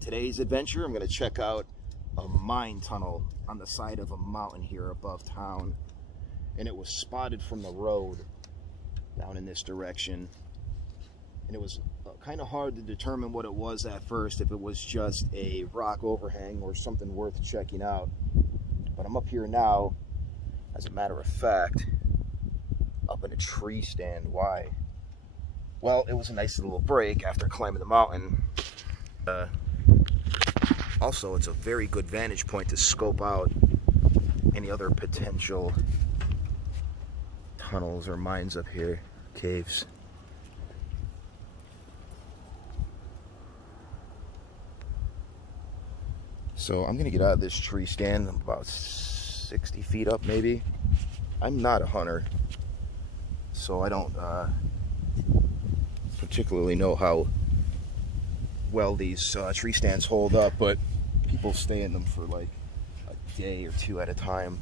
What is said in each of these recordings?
Today's adventure, I'm going to check out a mine tunnel on the side of a mountain here above town. And it was spotted from the road down in this direction. And it was kind of hard to determine what it was at first, if it was just a rock overhang or something worth checking out. But I'm up here now, as a matter of fact, up in a tree stand. Why? Well, it was a nice little break after climbing the mountain. Also, it's a very good vantage point to scope out any other potential tunnels or mines up here, caves. So I'm gonna get out of this tree stand. I'm about 60 feet up maybe. I'm not a hunter, so I don't particularly know how well these tree stands hold up, but people stay in them for like a day or two at a time,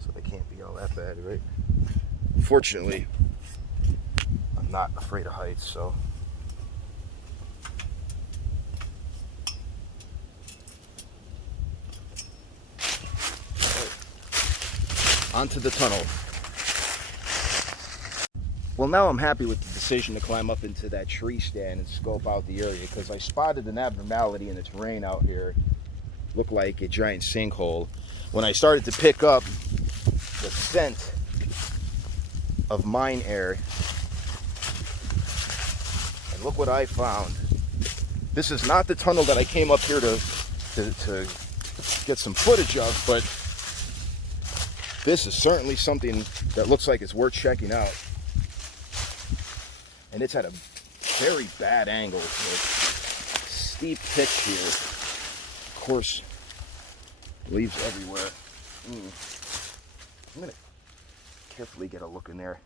so they can't be all that bad, right? Fortunately, I'm not afraid of heights, so. Onto the tunnel. Well, now I'm happy with the decision to climb up into that tree stand and scope out the area, because I spotted an abnormality in the terrain out here. Looked like a giant sinkhole. When I started to pick up the scent of mine air, and look what I found. This is not the tunnel that I came up here to get some footage of, but this is certainly something that looks like it's worth checking out. And it's at a very bad angle. Steep pitch here. Of course, leaves everywhere. I'm gonna carefully get a look in there.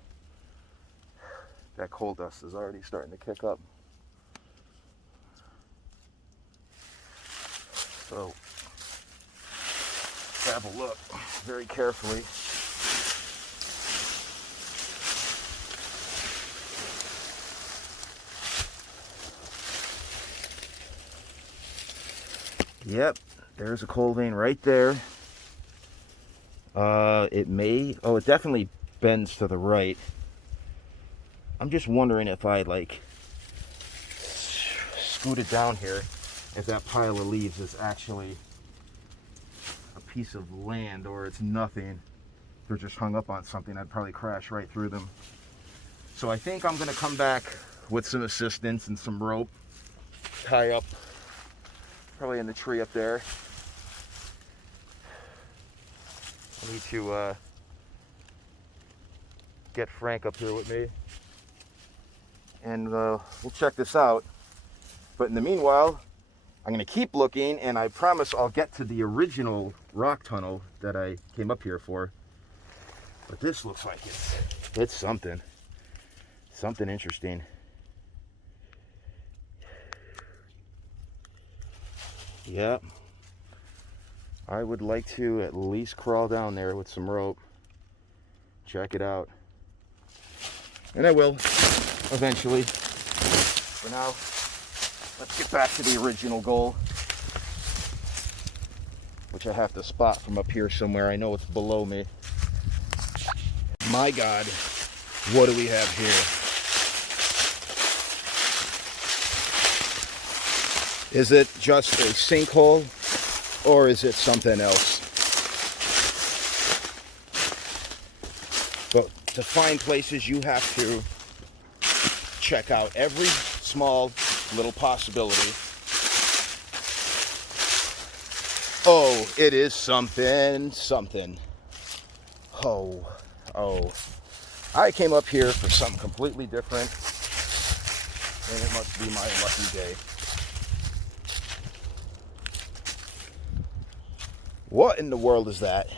That coal dust is already starting to kick up. So, have a look very carefully. Yep, there's a coal vein right there. It definitely bends to the right. I'm just wondering if I scoot it down here, if that pile of leaves is actually a piece of land or it's nothing. If they're just hung up on something, I'd probably crash right through them. So I think I'm gonna come back with some assistance and some rope, tie up probably in the tree up there. I need to get Frank up here with me, and we'll check this out. But in the meanwhile, I'm going to keep looking, and I promise I'll get to the original rock tunnel that I came up here for. But this looks like it's something interesting. Yeah, I would like to at least crawl down there with some rope, check it out, and I will eventually. For now, let's get back to the original goal, which I have to spot from up here somewhere. I know it's below me. My God, what do we have here? Is it just a sinkhole, or is it something else? But to find places, you have to check out every small little possibility. Oh, it is something. Oh. I came up here for something completely different, and it must be my lucky day. What in the world is that?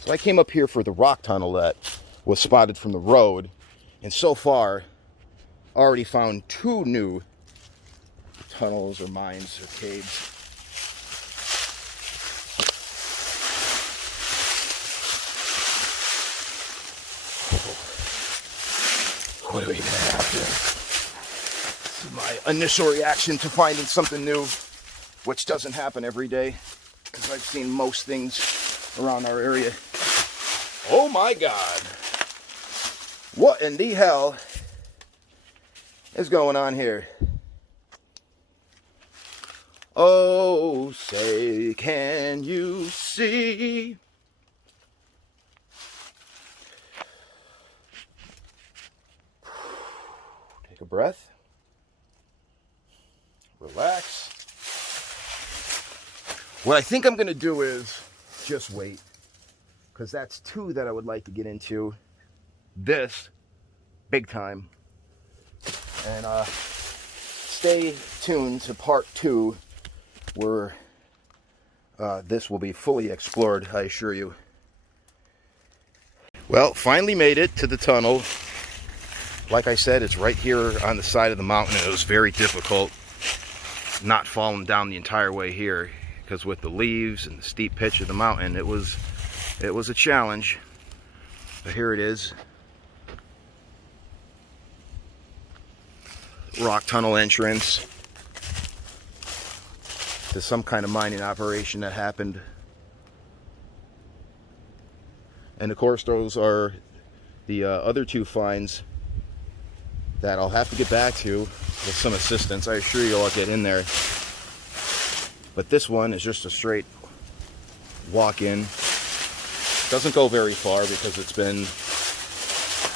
So I came up here for the rock tunnel that was spotted from the road, and so far already found 2 new tunnels or mines or caves. What do we have here? my initial reaction to finding something new, which doesn't happen every day, because I've seen most things around our area. Oh my God. What in the hell is going on here? Oh, say, can you see? Take a breath. Relax. What I think I'm going to do is just wait, because that's two that I would like to get into this big time. And stay tuned to part 2, where this will be fully explored, I assure you. Well, finally made it to the tunnel. Like I said, it's right here on the side of the mountain, and it was very difficult not falling down the entire way here, because with the leaves and the steep pitch of the mountain, it was a challenge. But here it is. Rock tunnel entrance to some kind of mining operation that happened. And of course, those are the other 2 finds that I'll have to get back to with some assistance. I assure you I'll get in there. But this one is just a straight walk-in. Doesn't go very far because it's been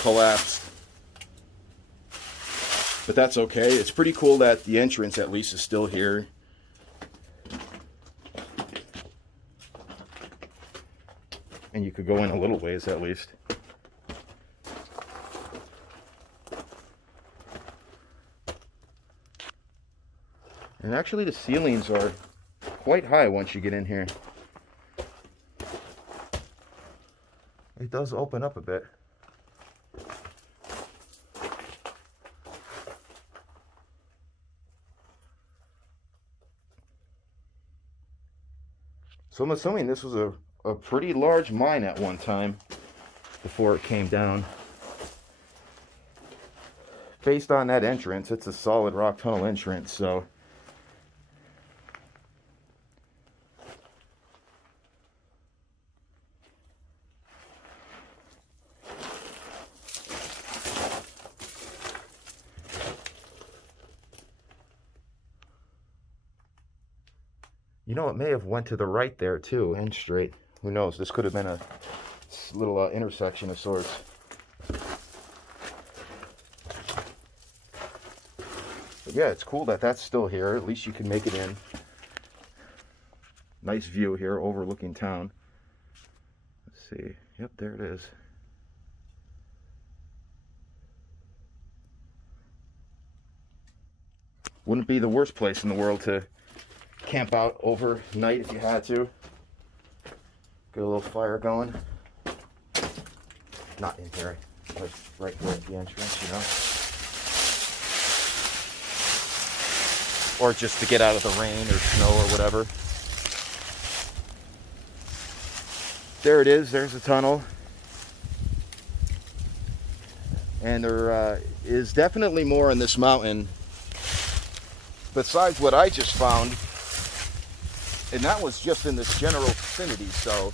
collapsed. But that's okay. It's pretty cool that the entrance at least is still here. And you could go in a little ways at least. And actually the ceilings are quite high once you get in here. It does open up a bit. So I'm assuming this was a pretty large mine at one time before it came down. Based on that entrance, it's a solid rock tunnel entrance, so you know, it may have went to the right there too, and straight. Who knows? This could have been a little intersection of sorts. But yeah, it's cool that that's still here. At least you can make it in. Nice view here overlooking town. Let's see. Yep, there it is. Wouldn't be the worst place in the world to camp out overnight if you had to. Get a little fire going. Not in here, but right there at the entrance, you know. Or just to get out of the rain or snow or whatever. There it is, there's the tunnel. And there is definitely more in this mountain besides what I just found. And that was just in this general vicinity, so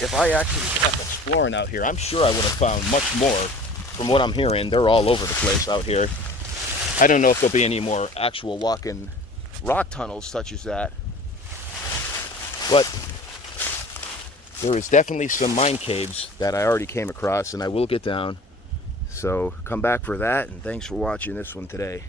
if I actually kept exploring out here, I'm sure I would have found much more. From what I'm hearing, they're all over the place out here. I don't know if there'll be any more actual walk-in rock tunnels such as that, but there is definitely some mine caves that I already came across, and I will get down. So come back for that, and thanks for watching this one today.